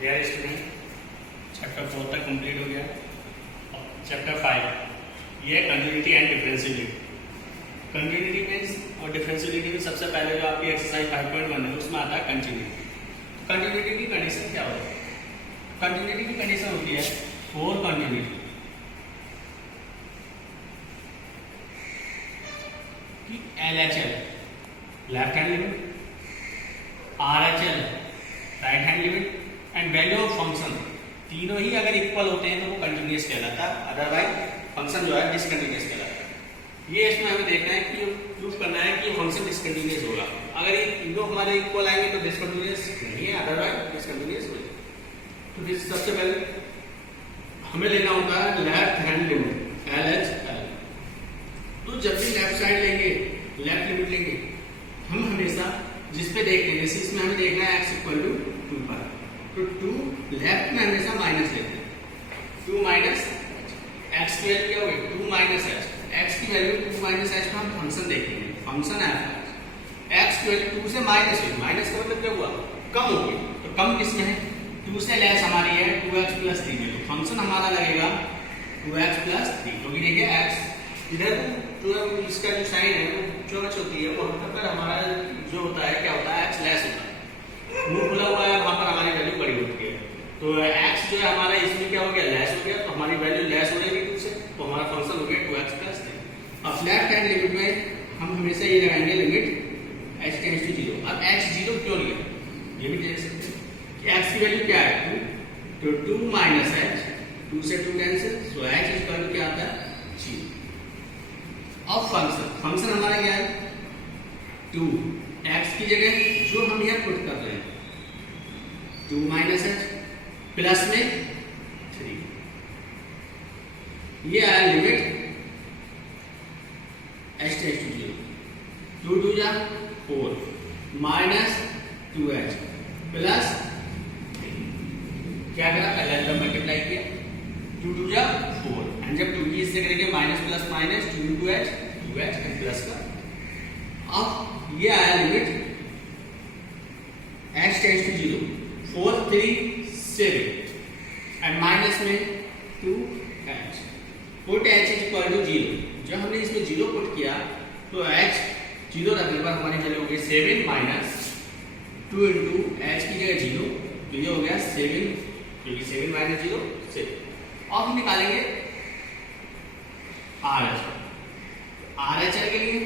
Dear student, chapter 4 तक complete हो गया। चैप्टर 5 ये कंटिन्यूटी एंड डिफरेंशियलिटी। कंटिन्यूटी मीन्स और डिफरेंशियलिटी में सबसे पहले जो आपकी एक्सरसाइज 5.1 है उसमें आता है कंटिन्यूटी। कंटिन्यूटी की कंडीशन क्या होती है? कंटिन्यूटी की कंडीशन होती है फोर कंटिन्यूटी कि LHL left hand limit, RHL right hand limit and value of function तीनों ही अगर इक्वल होते हैं तो वो कंटिन्यूअस कहलाता है, अदरवाइज फंक्शन जो है डिसकंटिन्यूअस कहलाता है। ये इसमें हमें देखना है कि प्रूफ करना है कि ये फंक्शन डिसकंटिन्यूअस होगा। अगर ये तीनों हमारे इक्वल आएंगे तो डिसकंटिन्यूअस नहीं है, अदरवाइज डिसकंटिन्यूअस होगा। तो सबसे पहले हमें लेना होता है लेफ्ट हैंड लिमिट LHL। तो जब भी लेफ्ट साइड लेंगे, लेफ्ट लिमिट लेंगे, हम हमेशा जिस पे देखते हैं, जैसे इसमें हमें देखना है x इक्वल टू 2 पर, तो 2 लेफ्ट में हमेशा माइनस लेते हैं। 2 माइनस x की वैल्यू क्या होगी? 2 माइनस h। x की वैल्यू 2 माइनस h में हम फंक्शन देखेंगे, फंक्शन है x की वैल्यू 2 से माइनस हुई। माइनस का मतलब क्या हुआ? कम हो गई। तो कम किसमें है? 2 से लेस हमारी है 2x प्लस 3 में। तो फंक्शन हमारा लगेगा 2x प्लस 3, क्योंकि देखिए x इधर जो इसका जो साइन है वो जो होती है वो पर हमारा जो होता है क्या होता है? x लेस होता है, मुंह खुला हुआ है, वहां पर हमारी वैल्यू बड़ी होती है। तो x जो है हमारा इसमें क्या हो गया? लेस हो गया, तो हमारी वैल्यू लेस हो जाएगी 2 से, तो हमारा फंक्शन हो गया 2x प्लस 3। अब लेफ्ट हैंड लिमिट में हम हमेशा ये लगाएंगे लिमिट h टेंड्स टू 0। अब x 0 क्यों लिया ये भी देख सकते हैं कि x की वैल्यू क्या है? 2, तो 2 माइनस h, 2 से 2 cancel, so h equal to क्या आता है? 0। अब फंक्शन हमारा क्या है? 2 x की जगह जो हम यहाँ पुट कर रहे हैं 2 माइनस h प्लस में 3, ये आया लिमिट h टेंड्स टू 0। 2 2 जा 4 माइनस 2h प्लस क्या करा? पहले जब मल्टीप्लाई किया 2 2 जा 4 एंड जब 2 की इससे करेंगे minus plus minus 2 into h 2h and plus का। अब ये आया limit h tends to 0, 4 3 7 and minus में 2h, put h equal to 0। जब हमने इसमें 0 पुट किया तो h 0 रखने पर हमारी वैल्यू हो गई 7 माइनस 2 into h की जगह 0, तो ये हो गया 7, क्योंकि 7 माइनस 0 7। अब हम निकालेंगे RHL के लिए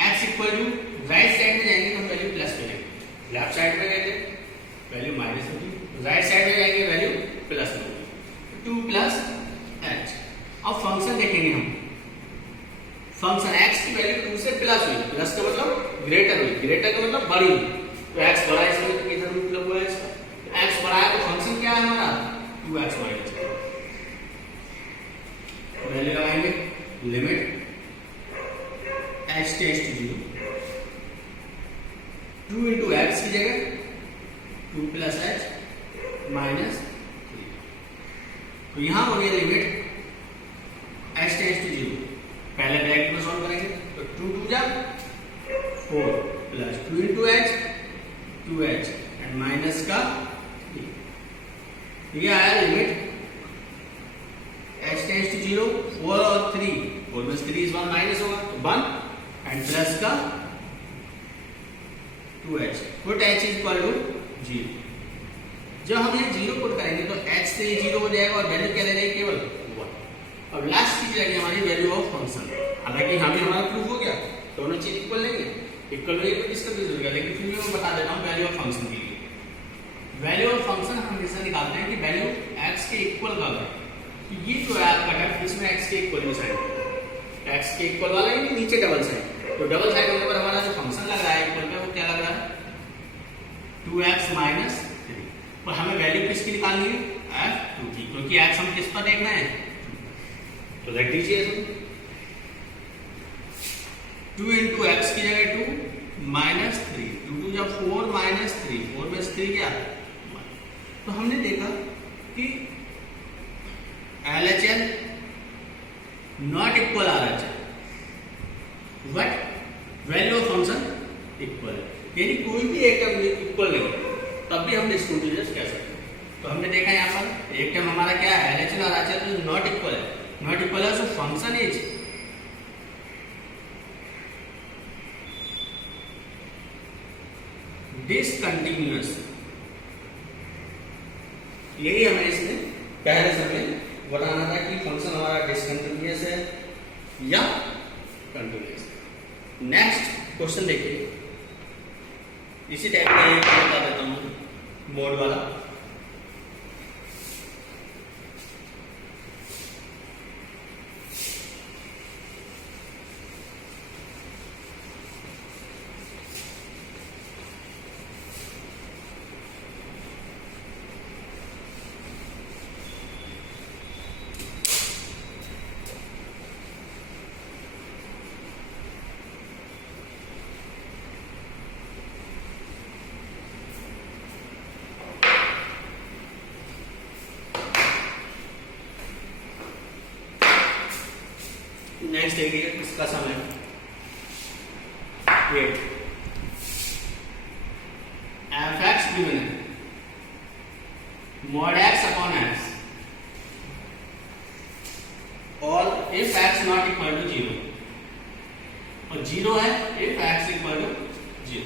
x equal to right side में जाएंगे तो हम वैल्यू प्लस पे लेंगे, लेफ्ट साइड में गए थे वैल्यू माइनस होगी, राइट साइड में जाएंगे वैल्यू प्लस होगी, 2 प्लस h। अब फंक्शन देखेंगे हम, फंक्शन x की वैल्यू 2 से प्लस हुई, प्लस का मतलब ग्रेटर हुई, ग्रेटर का मतलब बड़ी हुई, तो x बड़ा है इसमें, तो इधर मतलब हुआ है इसका, x बड़ा है तो फंक्शन क्या है हमारा? 2x minus. वैल्यू लगाएंगे limit h tends to 0, 2 into x की जगह 2 प्लस h माइनस 3, तो यहां हो गया लिमिट h टेंड्स टू 0। पहले ब्रैकेट में सॉल्व करेंगे तो 2 2 जा 4 plus 2 into h 2h and minus का 3। ये आया लिमिट h टेंड्स टू 0, 4 और 3, 4 में 3 इस 1 माइनस होगा तो 1 एंड प्लस का 2h, put h equal to 0। जब हम ये 0 पुट करेंगे तो h से 0 हो जाएगा और वैल्यू क्या रहेगी? केवल 1। अब लास्ट चीज रहेगी हमारी वैल्यू ऑफ फंक्शन। हालांकि यहाँ भी हमारा प्रूफ हो गया, दोनों चीज इक्वल लेंगे, इक्वल लेंगे तो इसका भी जरूर, लेकिन फिर भी मैं बता देता हूँ वैल्यू ऑफ फंक्शन के लिए। वैल्यू ऑफ फंक्शन हम हमेशा निकालते हैं कि वैल्यू x के इक्वल कब है। तो ये जो है आपका टर्म, इसमें x के इक्वल में साइन, x के इक्वल वाला है, नीचे डबल साइन, तो डबल साइन होने पर हमारा जो फंक्शन लग रहा है इक्वल पे वो क्या लग रहा है? 2x minus 3। और हमें वैल्यू किसकी निकालनी है? f2 की, क्योंकि x हम किस पर देखना है? तो रख दीजिए 2 into x की जगह 2 माइनस 3, 2 2 जब 4 माइनस 3, 4 में 3 क्या? तो हमने देखा कि LHL not equal RHL, but value of function equal है, यानी कोई भी एक इक्वल नहीं तब भी हम डिस्कंटिन्यूअस कह सकते हैं। तो हमने देखा यहाँ पर एक टर्म हमारा क्या है, LHL और RHL नॉट इक्वल है, नॉट इक्वल है, सो फंक्शन इज डिसकंटिन्यूअस। यही हमें इसमें पहले समय बताना था कि फंक्शन हमारा डिसकंटिन्यूअस है या कंटिन्यूअस। नेक्स्ट क्वेश्चन देखिए, इसी टाइप का एक बता देता हूं बोर्ड वाला। नेक्स्ट देखिए इसका समय वेट एफ एक्स गिवन है मॉड एक्स अपॉन एक्स और if x not equal to 0 और 0 है इफ एक्स इक्वल टू 0।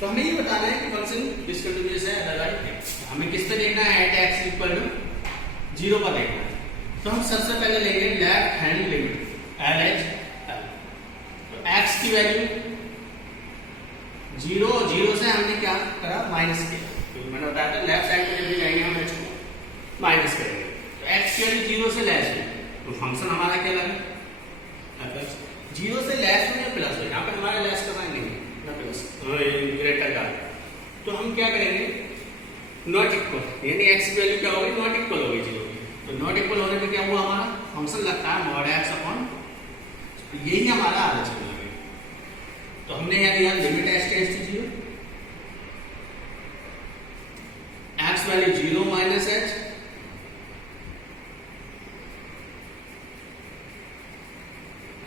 तो हमें ये बताना है कि फंक्शन डिसकंटिन्यूअस है अदरवाइज हमें किस पे देखना है, एट एक्स इक्वल टू 0 पर देखना है। तो हम सबसे पहले लेंगे लेफ्ट हैंड लिमिट LHL। तो x की वैल्यू 0 से हमने क्या करा, माइनस किया। तो मैंने बताया था लेफ्ट साइड में जब भी जाएंगे हम h को माइनस करेंगे। तो x की वैल्यू 0 से लेस है, तो फंक्शन हमारा क्या लगा, 0 से लेस में प्लस हो। यहाँ पर हमारा लेस का साइन नहीं ना प्लस ग्रेटर का। तो हम क्या करेंगे, नॉट इक्वल, यानी x की वैल्यू क्या होगी, नॉट इक्वल होगी 0 की। तो नॉट इक्वल होने पे क्या हुआ, हमारा फंक्शन लगता है मॉड x अपॉन, यही हमारा RHL है। तो हमने यहाँ दिया limit h tends to 0, x value 0 minus h,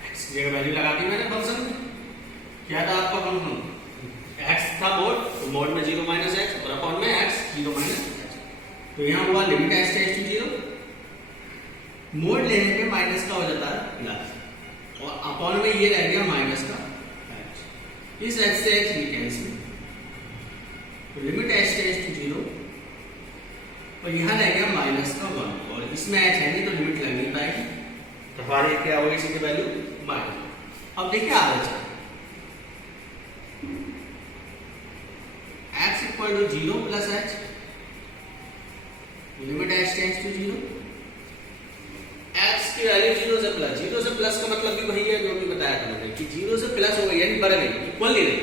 x की जगह वैल्यू लगा दी मैंने फंक्शन में। क्या था आपका फंक्शन, x था मोड, तो मोड में 0 माइनस h और अपॉन में x 0 माइनस h। तो यहाँ हुआ limit h tends to 0, mod लेने पे माइनस का हो जाता है प्लस और अपॉन में ये रह गया माइनस का h। इस h से h कैंसिल, तो लिमिट h टेंड्स टू 0 और यहाँ रह गया माइनस का 1 और इसमें h है नहीं तो लिमिट लग नहीं पाएगी। तो हमारे क्या होगी इसकी वैल्यू माइनस। अब देखिए RHL x equal to 0 plus h, limit h tends to 0, x की वैल्यू 0 से प्लस का मतलब भी वही है जो कि बताया था मैंने कि 0 से प्लस हो गई, यानी बढ़ गई, इक्वल नहीं रही।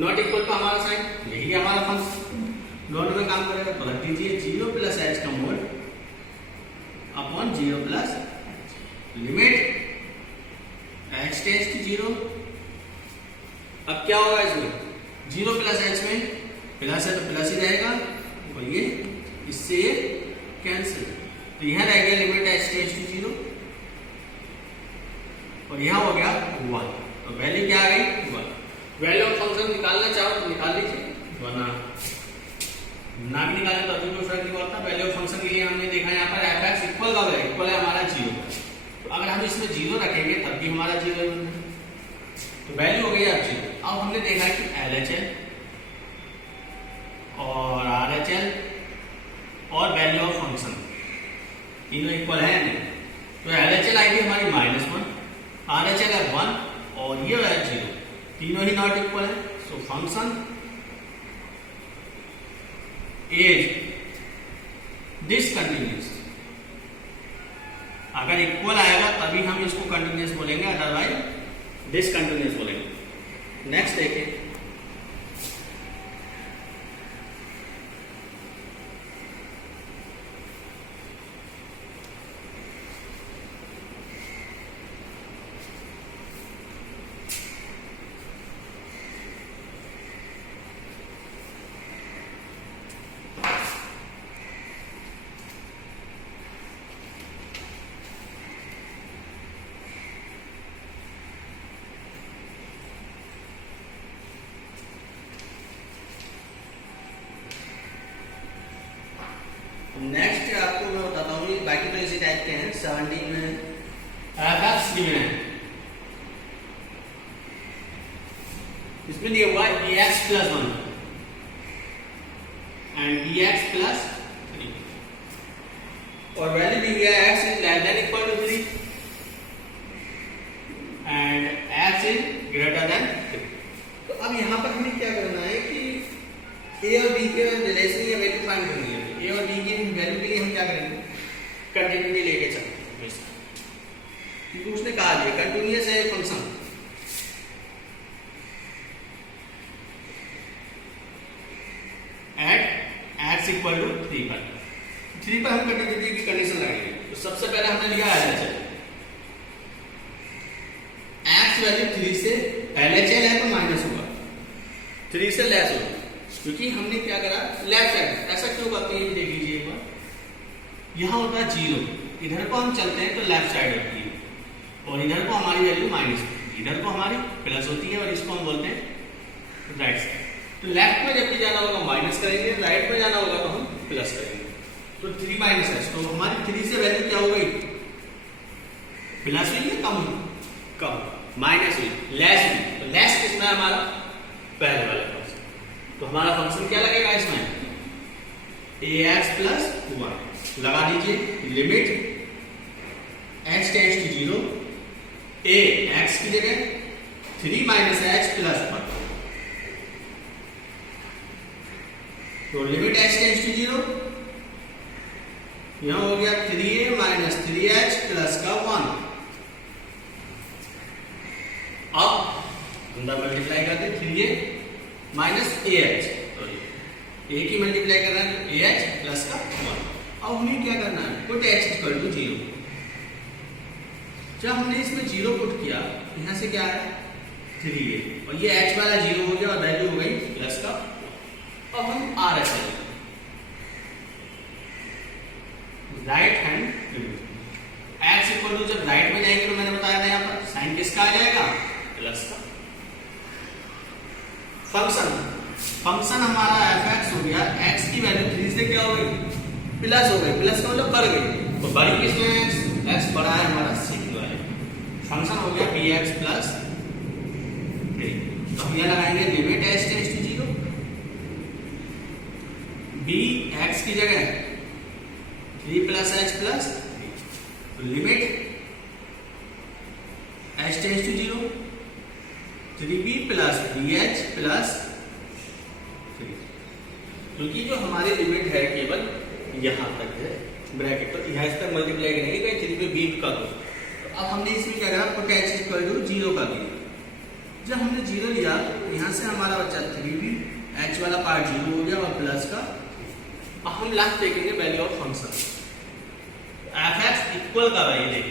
नॉट इक्वल का हमारा साइन, यही हमारा फंक्शन नॉट में काम करेगा। तो रख दीजिए 0 प्लस h का mod upon 0 plus limit h tends to 0। अब क्या होगा इसमें, 0 प्लस h में प्लस है तो प्लस ही रहेगा और ये इससे कैंसिल। तो यहां रह गया लिमिट h टेंड्स टू 0 और यहां हो गया 1। तो वैल्यू क्या आ गई, 1। वैल्यू ऑफ फंक्शन निकालना चाहो तो निकाल लीजिए, वरना ना भी निकाले तो अभी कोई फर्क नहीं पड़ता। वैल्यू ऑफ फंक्शन के लिए हमने देखा यहाँ पर एफ एक्स इक्वल कब है, इक्वल है हमारा 0। तो अगर हम इसमें 0 रखेंगे तब भी हमारा 0 है, तो वैल्यू हो गई अब 0। अब हमने देखा कि LHL और RHL और वैल्यू ऑफ फंक्शन तीनों इक्वल है नहीं। तो LHL आएगी हमारी -1, RHL है 1 और ये है 0, तीनों ही नॉट इक्वल है। So function is discontinuous. अगर इक्वल आएगा तभी हम इसको कंटिन्यूअस बोलेंगे, अदरवाइज डिसकंटिन्यूअस बोलेंगे। नेक्स्ट देखिए, नेक्स्ट आपको मैं बताता हूँ, ये बाकी तो इसी टाइप के हैं। 17 में fx गिवन है, इसमें दिया हुआ है ax plus 1 and bx plus 3 और वैल्यू दी हुई है x is less than equal to 3 and x is greater than 3। तो अब यहाँ पर हमें क्या करना है कि a और b के रिलेशन या वैल्यू फाइंड करनी है। a और b की वैल्यू के लिए हम क्या करेंगे, कंटिन्यूटी लेके चलते हैं हमेशा, क्योंकि उसने कहा दिया कंटिन्यूअस है function. At x equal to 3 पर 3 पर हम कंटिन्यूटी की कंडीशन लगाएंगे। तो सबसे पहले हमने लिया LHL, x वैल्यू 3 से LHL है तो माइनस होगा, 3 से लेस होगा, क्योंकि हमने क्या करा लेफ्ट साइड। ऐसा क्यों करते हैं देख लीजिए एक बार, यहाँ होता है 0, इधर को हम चलते हैं तो लेफ्ट साइड होती है और इधर को हमारी वैल्यू माइनस होती है, इधर को हमारी प्लस होती है और इसको हम बोलते हैं राइट साइड। तो लेफ्ट में जब भी जाना होगा माइनस करेंगे, राइट में जाना होगा तो हम प्लस करेंगे। तो 3 माइनस है तो हमारी 3 से वैल्यू क्या हो गई, प्लस हुई या कम हुई, कम, माइनस हुई, लेस हुई। तो लेस किसमें है हमारा, पहले वाले फंक्शन। तो हमारा फंक्शन क्या लगेगा इसमें, ax प्लस 1 लगा दीजिए, limit x tends to 0, a x की जगह 3 माइनस x प्लस 1, तो लिमिट h टेंड्स टू 0, यहां हो गया 3a माइनस 3h प्लस का 1। अब अंदर मल्टीप्लाई करते 3a माइनस ah, a की मल्टीप्लाई कर रहे हैं ah प्लस का 1। अब हमें क्या करना है, पुट h इक्वल टू 0। जब हमने इसमें 0 पुट किया, यहां से क्या आया 3a और ये h वाला 0 हो गया और वैल्यू हो गई प्लस का। अब हम RHL right hand x equal to, जब राइट में जाएंगे तो मैंने बताया था यहाँ पर साइन किसका आ जाएगा, प्लस का। फंक्शन हमारा fx हो गया, x की वैल्यू 3 से क्या हो गई, प्लस हो गई, प्लस का मतलब बढ़ गई, तो बढ़ी किसमें x बढ़ा है हमारा c वाले, फंक्शन हो गया bx प्लस 3। तो हम यहाँ लगाएंगे limit h tends to 0, b x की जगह 3 प्लस h प्लस, तो limit h tends to 0, 3b plus bh plus 3, क्योंकि जो हमारी लिमिट है केवल यहां तक है ब्रैकेट, तो यहां तक मल्टीप्लाई करेंगे कहीं 3 पे b का दो। तो अब हमने इसमें क्या करा, पुट h इक्वल टू 0 का दिया। जब हमने 0 लिया तो यहां से हमारा बच्चा 3b, h वाला पार्ट 0 हो गया और प्लस का। अब हम लास्ट देखेंगे value of function, fx equal का वैल्यू,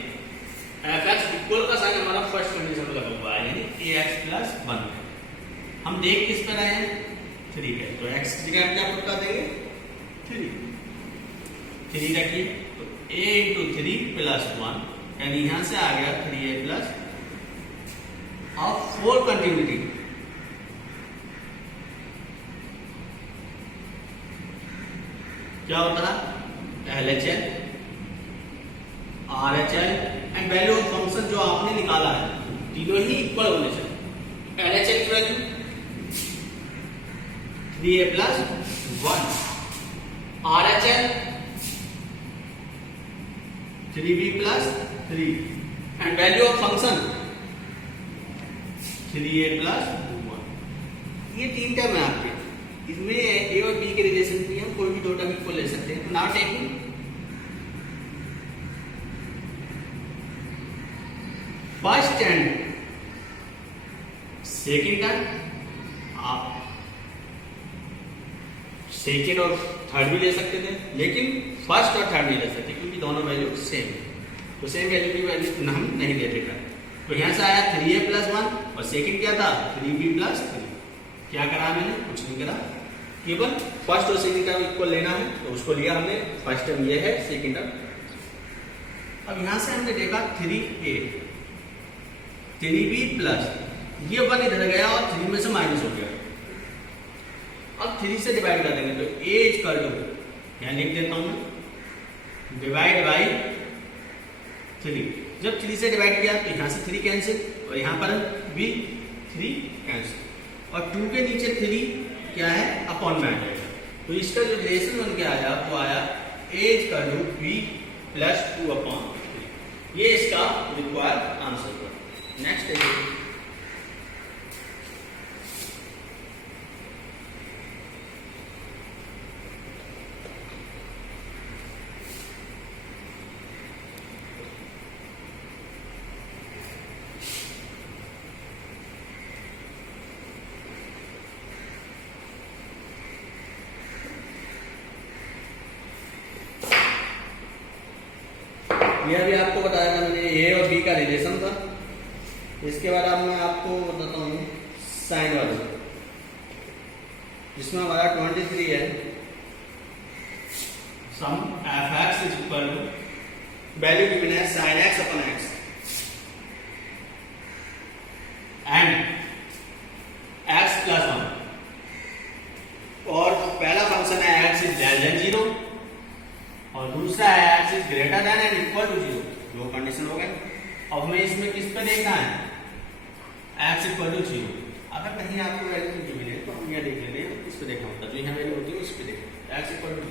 fx इक्वल का साइन हमारा फर्स्ट कंडीशन में लगा हुआ है, यानी ax प्लस 1। हम देख किस पर आए हैं, 3 पे, तो x की जगह हम क्या पुट कर देंगे 3 रखिए, तो a इंटू 3 प्लस 1, यानी यहां से आ गया 3a प्लस, और 4 कंटिन्यूटी क्या होता है, LHL RHL and value of function जो आपने निकाला है तीनों ही इक्वल होने चाहिए। LHL की value 3a plus 1, RHL 3b plus 3 and value of function 3a plus 1। ये 3 टर्म है आपके, इसमें a और b के रिलेशन भी हम कोई भी 2 टर्म को ले सकते हैं। Now taking first and second term, आप सेकेंड और थर्ड भी ले सकते थे, लेकिन फर्स्ट और थर्ड नहीं ले सकते क्योंकि दोनों वैल्यू सेम है, तो सेम वैल्यू की वैल्यू हम नहीं लेते कर। तो यहां से आया 3a प्लस 1 और सेकेंड क्या था 3b प्लस 3। क्या करा मैंने, कुछ नहीं करा, केवल फर्स्ट और सेकेंड टर्म इक्वल लेना है, तो उसको लिया हमने। फर्स्ट टर्म ये है, सेकेंड टर्म। अब यहां से हमने देखा 3a 3b प्लस, ये 1 इधर गया और 3 में से माइनस हो गया। अब 3 से डिवाइड कर देंगे तो a इक्वल टू, यहाँ लिख देता हूं मैं डिवाइड बाई 3। जब 3 से डिवाइड किया तो यहाँ से 3 कैंसिल और यहाँ पर भी 3 कैंसिल और 2 के नीचे 3 क्या है अपॉन में आ जाएगा। तो इसका जो रिलेशन बन के आया वो आया एज का रूट b प्लस 2/3। ये इसका रिक्वायर्ड आंसर हुआ। नेक्स्ट है ये अभी आपको बताया था मैंने ए और बी का रिलेशन था। इसके बाद अब मैं आपको बताता हूँ साइन वाले, जिसमें हमारा 23 है। Some f x is equal to value given है sine x upon x and x plus 1 और पहला फंक्शन है एक्स इज लेस देन 0 और दूसरा है x is greater than and equal to 0। दो कंडीशन हो गए। अब हमें इसमें किस पे देखना है एक्स इक्वल टू 0। अगर कहीं आपको वैल्यू जो मिले तो हम यह देख लेते हैं किस पे देखना होता है। जो यहाँ वैल्यू होती है उस पे देखना एक्स इक्वल टू 0।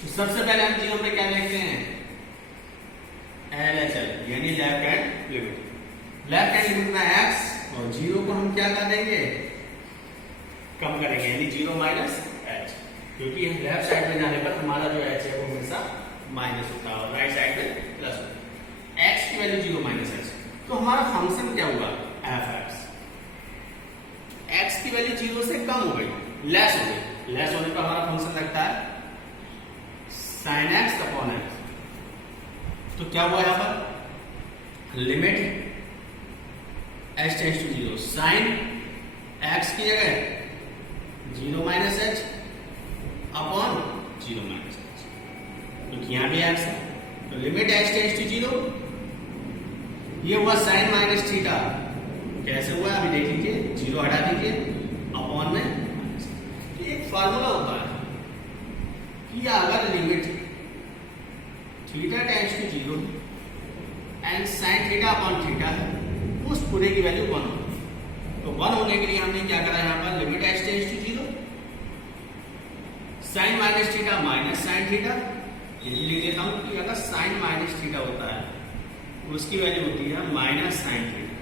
तो सबसे पहले हम 0 पे क्या देखते हैं LHL यानी left hand limit. Left hand limit में एक्स और 0 को हम क्या कर देंगे कम करेंगे यानी 0 माइनस एच, क्योंकि लेफ्ट साइड में जाने पर हमारा जो एच है वो हमेशा माइनस होता है और राइट साइड में प्लस होता है। एक्स की वैल्यू 0 माइनस एच, तो हमारा फंक्शन क्या हुआ एफ एक्स। एक्स की वैल्यू 0 से कम हो गई, लेस हो गई। लेस होने पर हमारा फंक्शन लगता है साइन एक्स अपॉन एक्स। तो क्या हुआ यहाँ पर limit h tends to 0 sine x की जगह 0 minus h upon 0 minus h, क्योंकि यहाँ भी एक्स है। तो लिमिट एच टेंड्स टू 0, ये हुआ साइन माइनस थीटा। कैसे हुआ अभी देख लीजिए, 0 हटा दीजिए अपॉन में। तो एक फार्मूला होता है कि अगर limit theta tends to 0 and sine theta upon theta है तो उस पूरे की वैल्यू 1 हो। तो 1 होने के लिए हमने क्या करा यहाँ पर limit h tends to 0 sine minus theta minus sine theta. ये लिख देता हूं कि अगर साइन माइनस थीटा होता है तो उसकी वैल्यू होती है माइनस साइन थीटा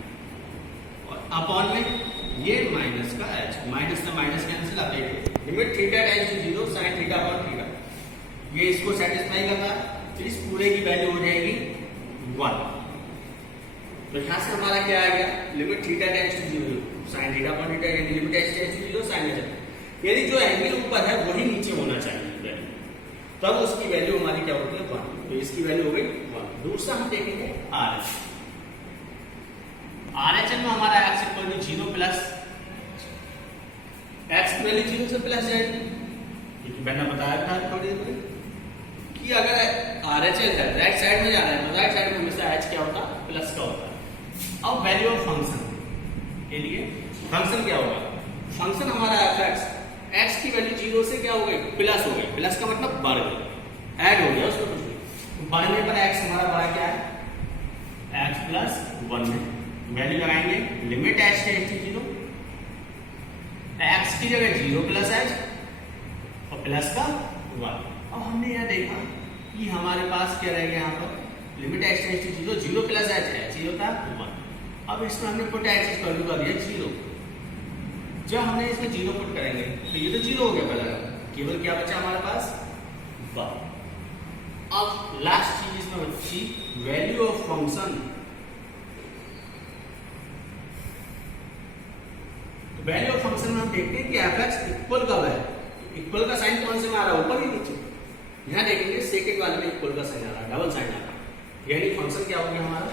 और अपॉन में ये माइनस का एच, माइनस का माइनस कैंसिल आप देखिए limit theta tends to 0 sine theta upon theta, ये इसको सेटिस्फाई करता है। तो इस पूरे की वैल्यू हो जाएगी 1। तो यहां से हमारा क्या आ गया limit theta tends to 0 sine theta upon theta यानी limit h tends to 0 sine h. यदि जो एंगल ऊपर है वही नीचे होना चाहिए, तब उसकी वैल्यू हमारी क्या होती है 1। तो इसकी वैल्यू हो गई 1। दूसरा हम देखेंगे आर एच में हमारा x equal to 0 plus x की वैल्यू 0 से प्लस जाएगी, क्योंकि मैंने बताया था थोड़ी देर पहले कि अगर आर एच एल है राइट साइड में जा रहा है तो राइट साइड में हमेशा एच क्या होता है प्लस का होता है। अब वैल्यू ऑफ फंक्शन के लिए फंक्शन क्या होगा, फंक्शन हमारा एफ एक्स, एक्स की वैल्यू 0 से क्या हो गई प्लस हो गई। प्लस का मतलब बढ़ गई, ऐड हो गया उसमें कुछ भी। बढ़ने पर एक्स हमारा बड़ा क्या है एक्स प्लस 1 में वैल्यू लगाएंगे limit h tends to 0 x की जगह 0 प्लस एच और प्लस का 1। अब हमने यह देखा कि हमारे पास क्या रहेगा यहाँ पर limit h tends to 0 0 plus h है, एच होता है 1। अब इसमें हमने पुट एच इक्वल टू कर दिया 0। जब हमने इसमें 0 पुट करेंगे तो ये तो 0 हो गया पहला, केवल क्या बचा हमारे पास 1। अब लास्ट चीज इसमें बची value of function. Value of function में हम देखते हैं कि एफ एक्स इक्वल कब है। इक्वल का साइन कौन से में आ रहा है ऊपर ही नीचे। यहां देखेंगे सेकंड वाले में इक्वल का साइन आ रहा है, डबल साइन आ रहा है, यानी फंक्शन क्या हो गया हमारा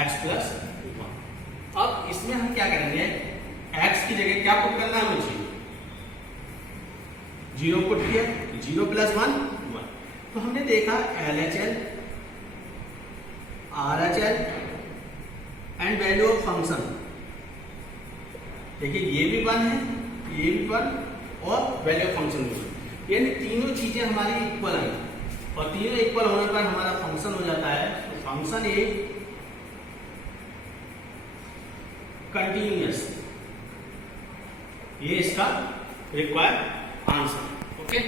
एक्स प्लस 1। अब इसमें हम क्या करेंगे एक्स की जगह क्या पुट करना है हमें 0 पुट किया 0 प्लस 1 1। तो हमने देखा LHL RHL and value of function. देखिए ये भी 1 है, ये भी 1 और वैल्यू ऑफ फंक्शन भी 1, यानी तीनों चीजें हमारी इक्वल आई और तीनों इक्वल होने पर हमारा फंक्शन हो जाता है, तो फंक्शन इज कंटिन्यूअस। ये इसका रिक्वायर्ड आंसर। ओके।